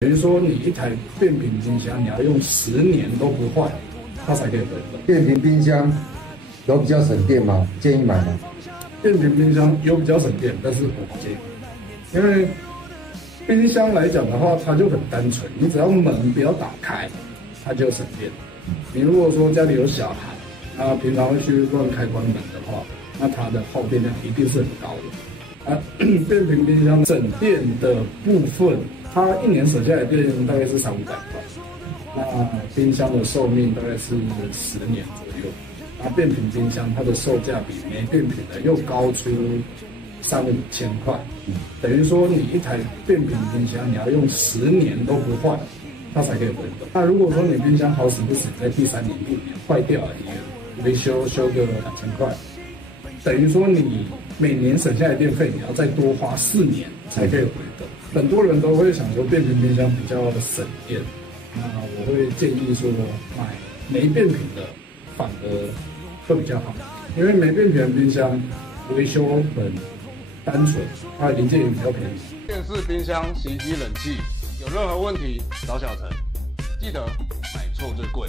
等于说你一台变频冰箱，你要用10年都不换，它才可以回本。变频冰箱有比较省电吗？建议买吗？变频冰箱有比较省电，但是我不建议，因为冰箱来讲的话，它就很单纯，你只要门不要打开，它就省电。你如果说家里有小孩，平常会去乱开关门的话，那它的耗电量一定是很高的。变频冰箱省电的部分，它一年省下来的电大概是300-500块。那冰箱的寿命大概是10年左右。那变频冰箱它的售价比没变频的又高出3-5千块，等于说你一台变频冰箱你要用10年都不换，它才可以回本。那如果说你冰箱好死不死在第3年、第5年坏掉了，你维修个2000块，等于说你每年省下来的电费你要再多花4年才可以回本。很多人都会想说变频冰箱比较省电，那我会建议说买没变频的反而会比较好，因为没变频的冰箱维修很单纯，它的零件也比较便宜。电视、冰箱、洗衣机、冷气，有任何问题找小陈，记得买错最贵。